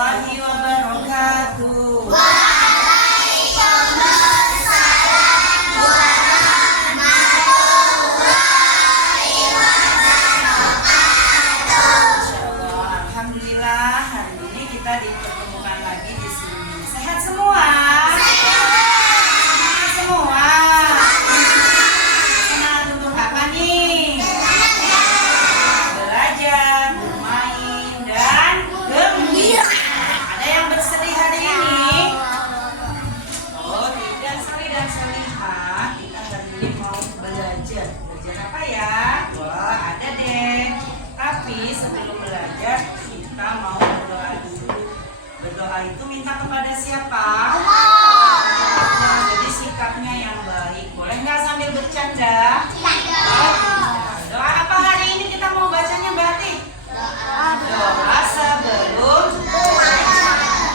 warahmatullahi wabarakatuh. Alhamdulillah, hari ini kita dipertemukan lagi di sini. Sehat semua? Sehat semua. Senang untuk apa nih? Belajar, bermain, dan gembira. Ada yang bersedih hari ini? Oh, tidak, Sali dan Salihah. Kita hari ini mau belajar. Belajar apa ya? Wah, ada deh. Tapi sebelum belajar, kita mau berdoa dulu. Berdoa itu minta kepada siapa? Jadi sikapnya yang baik. Boleh nggak sambil bercanda? Doa apa hari ini kita mau bacanya berarti? Doa sebelum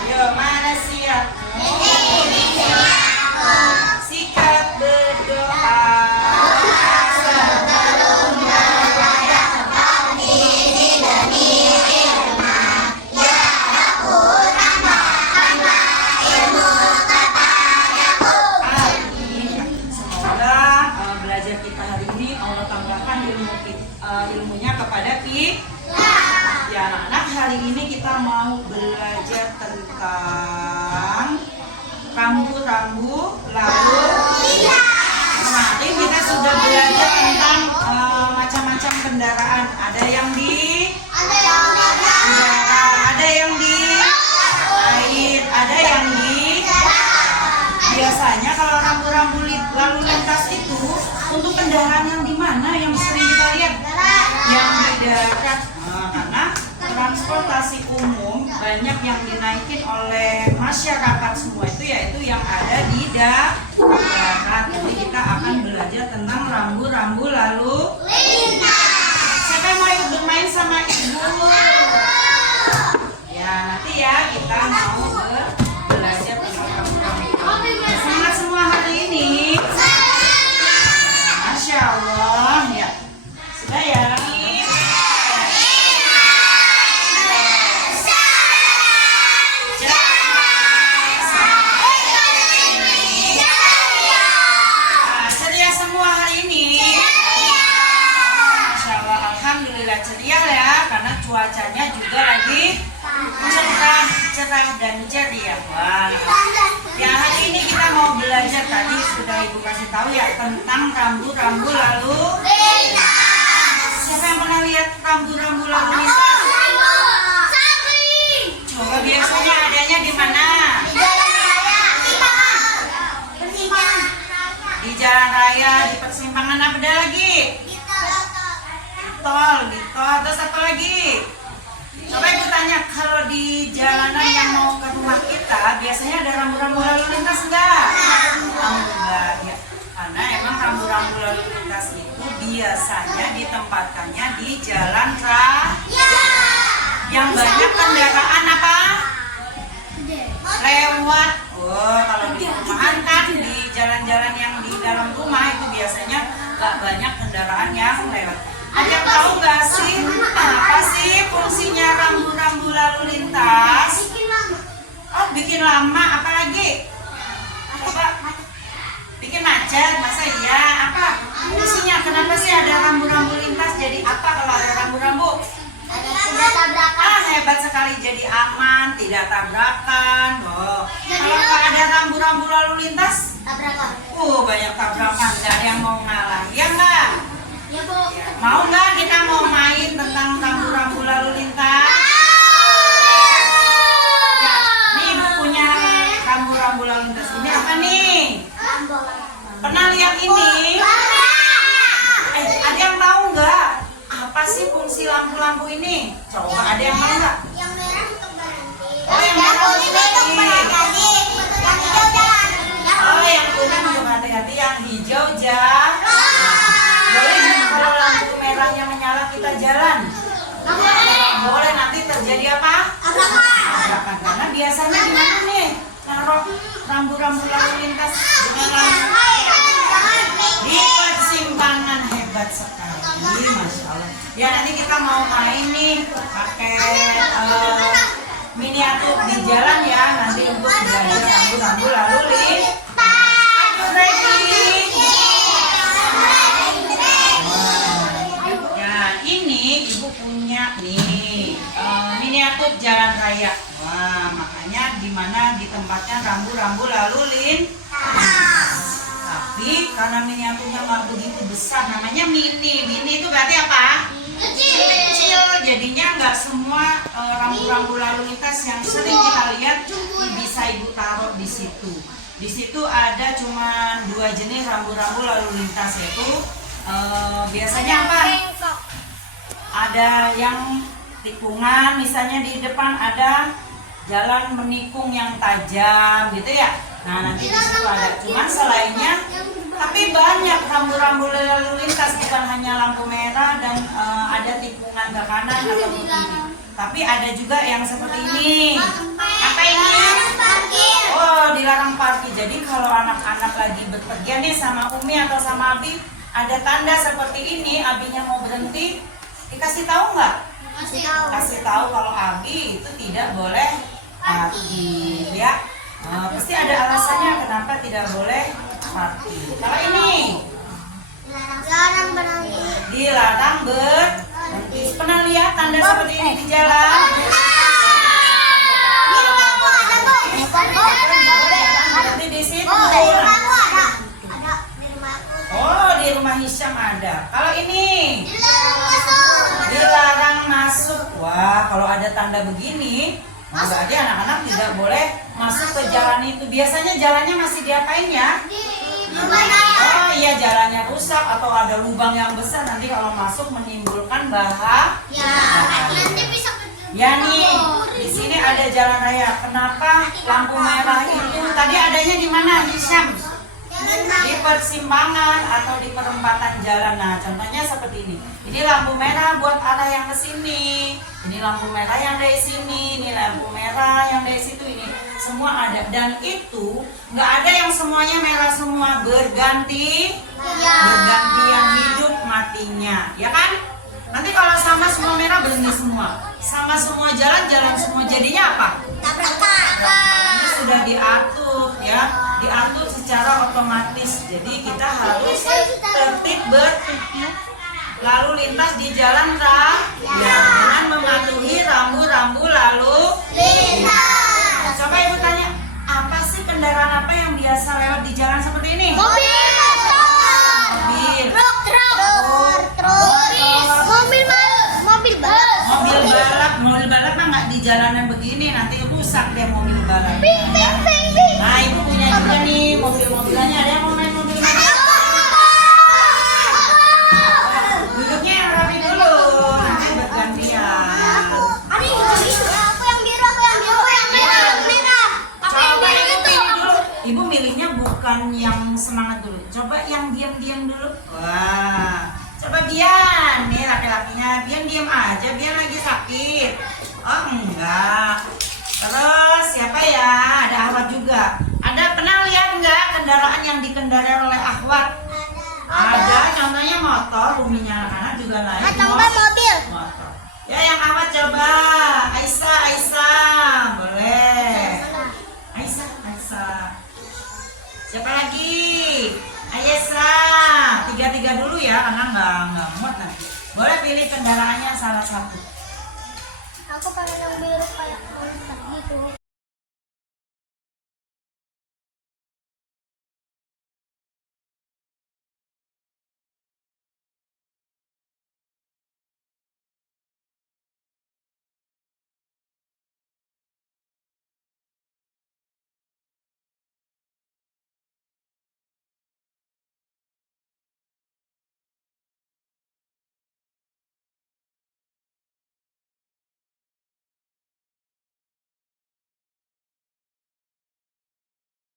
Yo, mana siapmu? Sikap berdoa sebelum belajar kita hari ini Allah tambahkan ilmunya kepada kita. Ya anak-anak, hari ini kita mau belajar tentang rambu-rambu lalu kemarin kita sudah belajar tentang macam-macam kendaraan. Ada yang di udara, ada yang di air, ada yang di. Biasanya kalau rambu-rambu lalu lintas itu untuk kendaraan yang di mana yang sering kita lihat? Yang di darat. Karena transportasi umum banyak yang dinaikin oleh masyarakat semua itu yaitu yang ada di darat. Jadi kita akan belajar tentang rambu-rambu lalu lintas. Siapa yang mau ikut bermain sama ibu? Ya nanti ya kita mau belajar tentang rambu-rambu. Semangat semua hari ini. Masya Allah ya. Sudah ya. Ceria semua hari ini. Masya Allah, alhamdulillah ceria ya, karena cuacanya juga lagi cerah dan ceria. Wah. Ya hari ini kita mau belajar, tadi sudah ibu kasih tahu ya tentang rambu-rambu lalu lintas. Siapa yang pernah lihat rambu-rambu lalu lintas? Coba biasanya adanya di mana? Di jalan raya, di persimpangan, apa ada lagi? Di tol. Terus apa lagi? Coba ibu tanya, kalau di jalanan yang mau ke rumah kita, biasanya ada rambu-rambu lalu lintas enggak? Enggak ya. Karena emang rambu-rambu lalu lintas itu biasanya ditempatkannya di jalan raya. Yang banyak kendaraan apa? Lewat. Oh, kalau di perumahan kan di jalan-jalan yang di dalam rumah itu biasanya enggak banyak kendaraan yang lewat. Ada yang tahu nggak sih apa sih fungsinya rambu-rambu lalu lintas? Oh, bikin lama, apalagi? Coba bikin macet, masa iya? Apa fungsinya? Kenapa sih ada rambu-rambu lintas? Jadi apa kalau ada rambu-rambu? Tidak tabrakan. Hebat sekali, jadi aman, tidak tabrakan. Oh, kalau ada rambu-rambu lalu lintas, Tabrakan. banyak tabrakan, nggak ada yang mau ngalah, ya nggak? Ya Bu. Mau nggak kita mau main tentang rambu-rambu lalu lintas? Ya, nih ibu punya rambu-rambu lalu lintas ini apa nih? Pernah lihat ini? Ada yang tahu nggak? Apa sih fungsi lampu-lampu ini? Coba ada yang tahu nggak? Yang merah untuk berhenti. Oh, yang merah untuk berhenti. Yang hijau jalan. Oh, yang kuning untuk hati-hati, yang hijau jalan. Boleh nggak kalau lampu merahnya menyala kita jalan? Boleh, nanti terjadi apa? Tabrakan. Karena biasanya gimana nih? Naruh rambu-rambu lalu lintas dengan lampu di persimpangan. Hebat sekali, Masya Allah. Ya nanti kita mau main nih pakai miniatur di jalan ya, nanti untuk belajar rambu-rambu lalu lintas. Ayo ready. Ya, ini ibu punya nih miniatur jalan raya. Wah, makanya di mana ditempatkan rambu-rambu lalu lintas. Tapi karena miniaturnya nggak begitu besar, namanya mini. Mini itu berarti apa? Kecil. Jadinya nggak semua rambu-rambu lalu lintas yang sering kita lihat bisa ibu taruh di situ. Di situ ada cuma 2 jenis rambu-rambu lalu lintas, yaitu biasanya apa? Ada yang tikungan, misalnya di depan ada jalan menikung yang tajam gitu ya. Nah, nanti di situ ada. Cuman selainnya, tapi banyak rambu-rambu lalu lintas, bukan hanya lampu merah dan ada tikungan ke kanan atau ke kiri. Tapi ada juga yang seperti ini. Apa ini? Oh, dilarang parkir. Jadi kalau anak-anak lagi bepergian nih sama Umi atau sama Abi, ada tanda seperti ini, Abinya mau berhenti, dikasih tahu nggak? Kasih tahu kalau Abi itu tidak boleh parkir ya. Pasti ada alasannya kenapa tidak boleh parkir. Kalau ini Dilarang berhenti. dilarang berhenti. Pernah lihat tanda seperti ini di jalan? Di rumahku ada, Bu. Berhenti di situ. Di rumahku ada. Ada di rumahku. Oh, di rumah Hisyam ada. Kalau ini Dilarang masuk. dilarang masuk. Wah, kalau ada tanda begini, berarti anak-anak tidak boleh masuk ke jalan itu. Biasanya jalannya masih diapain ya? Oh iya, jalannya rusak atau ada lubang yang besar, nanti kalau masuk menimbulkan bahaya. Nanti bisa Ya nih, di sini ada jalan raya. Kenapa lampu merah itu tadi adanya di mana, Hisyam? Di persimpangan atau di perempatan jalan. Nah, contohnya seperti ini. Ini lampu merah buat arah yang ke sini. Ini lampu merah yang dari sini. Ini lampu merah yang dari situ. Ini semua ada. Dan itu nggak ada yang semuanya merah semua, berganti. Bergantian hidup matinya, ya kan? Nanti kalau sama semua merah berhenti semua. Sama semua jalan semua, jadinya apa? Ini sudah diatur ya, diatur secara otomatis. Jadi kita harus tertib lalu lintas di jalan raya dengan mematuhi rambu-rambu lalu lintas. Coba ibu tanya, apa sih kendaraan apa yang biasa lewat di jalan seperti ini? Mobil. Mobil balap mah nggak di jalanan begini, nanti rusak deh mobil balap. Nah, ibu punya juga nih mobil-mobilannya. Ada yang mau main mobil balap? Duduknya yang rapi dulu, nanti bergantian. Coba ibu pilih dulu. Ibu milihnya bukan yang semangat dulu. Coba yang diam-diam dulu. Wah, coba Bian. Nih laki-lakinya. Bian diam aja. Bian lagi sakit. Oh enggak. Terus siapa ya? Ada Ahwat juga. Ada, pernah lihat nggak kendaraan yang dikendarai oleh Ahwat? Ada. Contohnya motor. Uminya anak-anak juga naik mobil. motor. Ya, yang Ahwat coba. Aisyah. Boleh. Aisyah. Siapa lagi? Aisyah. 3 dulu ya, karena nggak muat nanti. Boleh pilih kendaraannya salah satu. Aku pengen yang biru kayak monster gitu.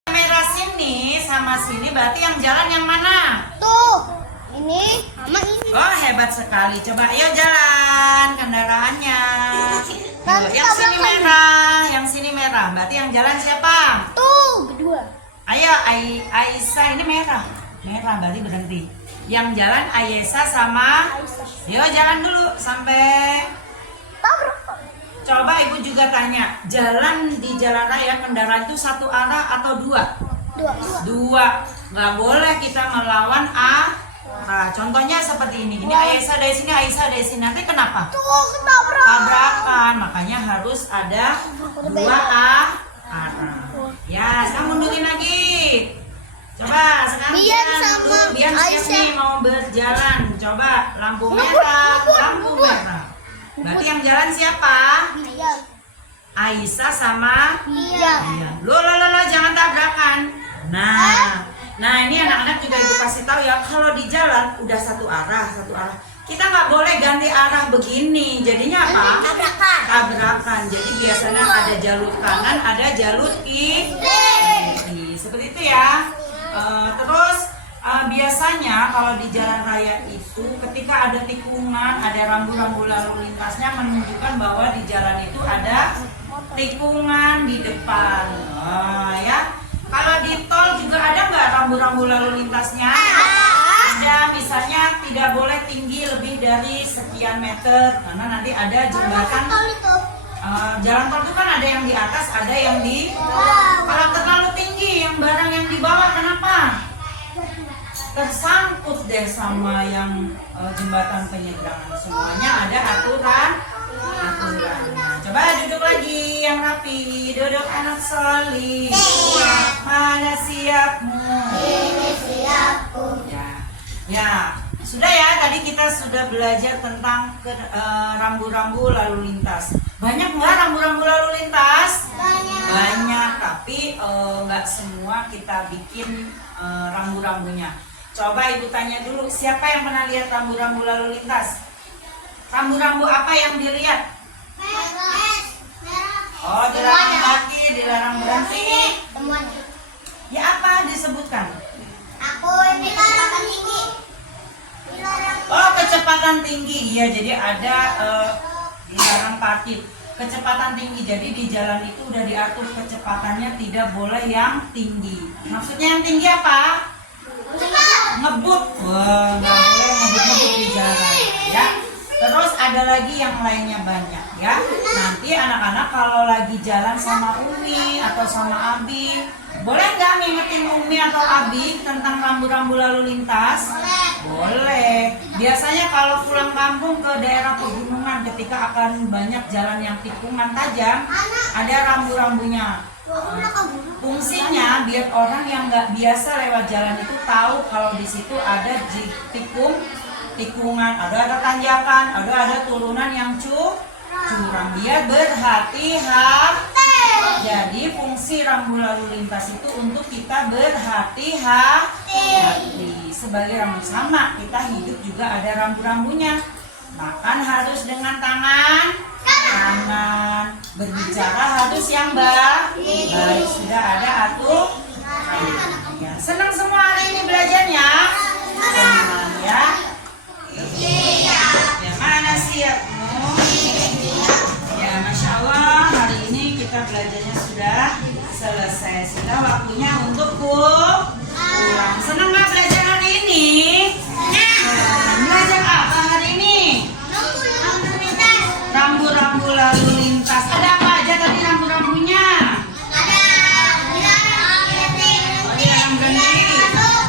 Merah sini sama sini berarti yang jalan yang mana? Tuh, ini sama ini. Oh, hebat sekali. Coba ayo jalan kendaraannya. Yuk, yang sini merah, yang sini merah. Berarti yang jalan siapa? Tuh, berdua. Ayo, Aisyah ini merah. Merah berarti berhenti. Yang jalan Aisyah sama. Yuk jalan dulu sampai. Coba ibu juga tanya, jalan di jalan raya kendaraan itu satu arah atau dua? Dua. Nggak boleh kita melawan arah. Contohnya seperti ini. Ini Aisyah dari sini, Aisyah dari sini. Nanti kenapa? Tabrakan. Makanya harus ada dua arah. Ya, sekarang mundurin lagi. Coba sekarang Bian siap nih mau berjalan. Coba lampu merah, lampu merah. Berarti yang jalan siapa? Aisyah sama Bian. Lo jangan tabrakan. Nah ini anak-anak juga ibu kasih tahu ya, kalau di jalan udah satu arah. Kita nggak boleh ganti arah begini. Jadinya apa? Tabrakan. Jadi biasanya ada jalur kanan, ada jalur kiri. Seperti itu ya. Terus biasanya kalau di jalan raya itu ketika ada tikungan, ada rambu-rambu lalu lintasnya menunjukkan bahwa di jalan itu ada tikungan di depan. Ya. Kalau di tol juga ada nggak rambu-rambu lalu lintasnya? Ada, misalnya tidak boleh tinggi lebih dari sekian meter karena nanti ada jembatan. Jalan tol itu kan ada yang di atas, ada yang di bawah. Kalau terlalu tinggi, yang barang yang di bawah kenapa? Tersangkut deh sama yang jembatan penyeberangan. Semuanya ada aturannya. Coba duduk lagi yang rapi, duduk anak solih. Mana siapmu? Ini siapku. Ya, sudah ya. Tadi kita sudah belajar tentang rambu-rambu lalu lintas. Banyak nggak rambu-rambu lalu lintas? Banyak, tapi nggak semua kita bikin rambu-rambunya. Coba ibu tanya dulu, siapa yang pernah lihat rambu-rambu lalu lintas? Rambu-rambu apa yang dilihat? Oh, dilarang parkir, dilarang berhenti. Ya apa disebutkan? Oh, kecepatan tinggi. Iya, jadi ada dilarang parkir. Kecepatan tinggi, jadi di jalan itu udah diatur kecepatannya tidak boleh yang tinggi. Maksudnya yang tinggi apa? Ngebut. Wah, nggak boleh ngebut-ngebut di jalan ya. Terus ada lagi yang lainnya banyak ya. Nanti anak-anak kalau lagi jalan sama Umi atau sama Abi, boleh nggak ngingetin Umi atau Abi tentang rambu-rambu lalu lintas? Boleh. Biasanya kalau pulang kampung ke daerah pegunungan ketika akan banyak jalan yang tikungan tajam, ada rambu-rambunya. Fungsinya biar orang yang nggak biasa lewat jalan itu tahu kalau di situ ada tikungan, ada tanjakan, ada turunan yang curam, biar berhati-hati. Jadi fungsi rambu lalu lintas itu untuk kita berhati-hati. Sebagai rambu sama, kita hidup juga ada rambu-rambunya. Makan harus dengan tangan kanan, berbicara harus yang baik. Sudah ada aturan. Senang semua hari ini belajarnya? Senang ya. Ya, mana siapmu? Ya, Masya Allah, hari ini kita belajarnya sudah selesai. Sudah waktunya untuk pulang. Senang nggak belajar hari ini? Belajar apa hari ini? Rambu-rambu lalu lintas. Ada apa aja tadi rambu-rambunya? Dilarang berhenti.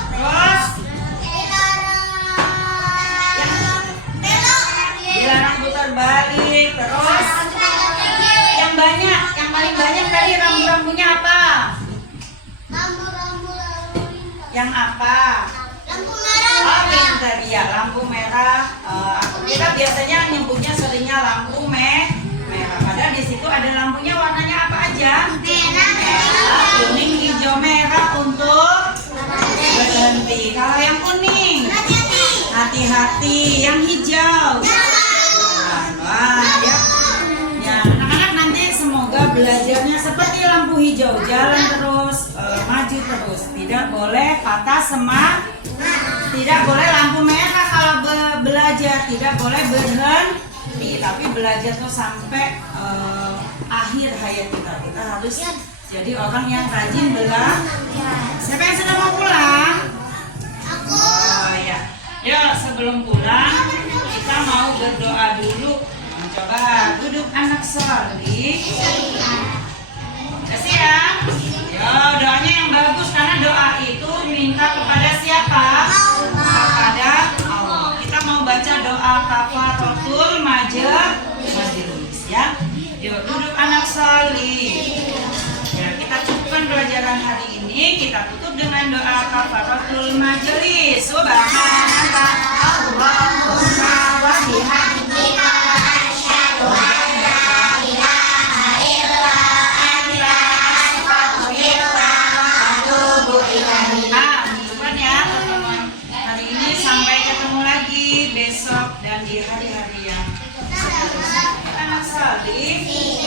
Terus? Dilarang putar balik. Terus? Yang banyak, yang paling banyak tadi rambu-rambunya apa? Yang apa? Lampu merah. Oh, pintar ya, lampu merah. Kita biasanya nyebutnya seringnya lampu merah. Padahal di situ ada lampunya warnanya apa aja? Merah, kuning, hijau, merah untuk berhenti. Kalau yang kuning, hati-hati. Yang hijau, wah ya. Ya, anak-anak nanti semoga belajarnya seperti lampu hijau, jalan terus, maju terus. Tidak boleh patah semangat. Tidak boleh lampu merah kalau belajar, tidak boleh berhenti, tapi belajar tuh sampai akhir hayat kita. Kita harus jadi orang yang rajin belajar. Siapa yang sudah mau pulang? Oh ya. Yuk, sebelum pulang kita mau berdoa dulu. Coba duduk anak solih. Udah siap? Ya, doanya yang bagus karena doa itu minta kepada siapa? Kepada Allah. Kita mau baca doa kafaratul majelis ya. Yuk, duduk anak solih. Ya, kita cukupkan pelajaran hari ini. Kita tutup dengan doa kafaratul majelis. Subhanaka Allahumma wa bihamdika asyhadu an la ilaha illa anta astaghfiruka wa atubu ilaik. Cuman ya teman-teman, hari ini sampai ketemu lagi besok dan di hari-hari yang seterusnya. Anak salih.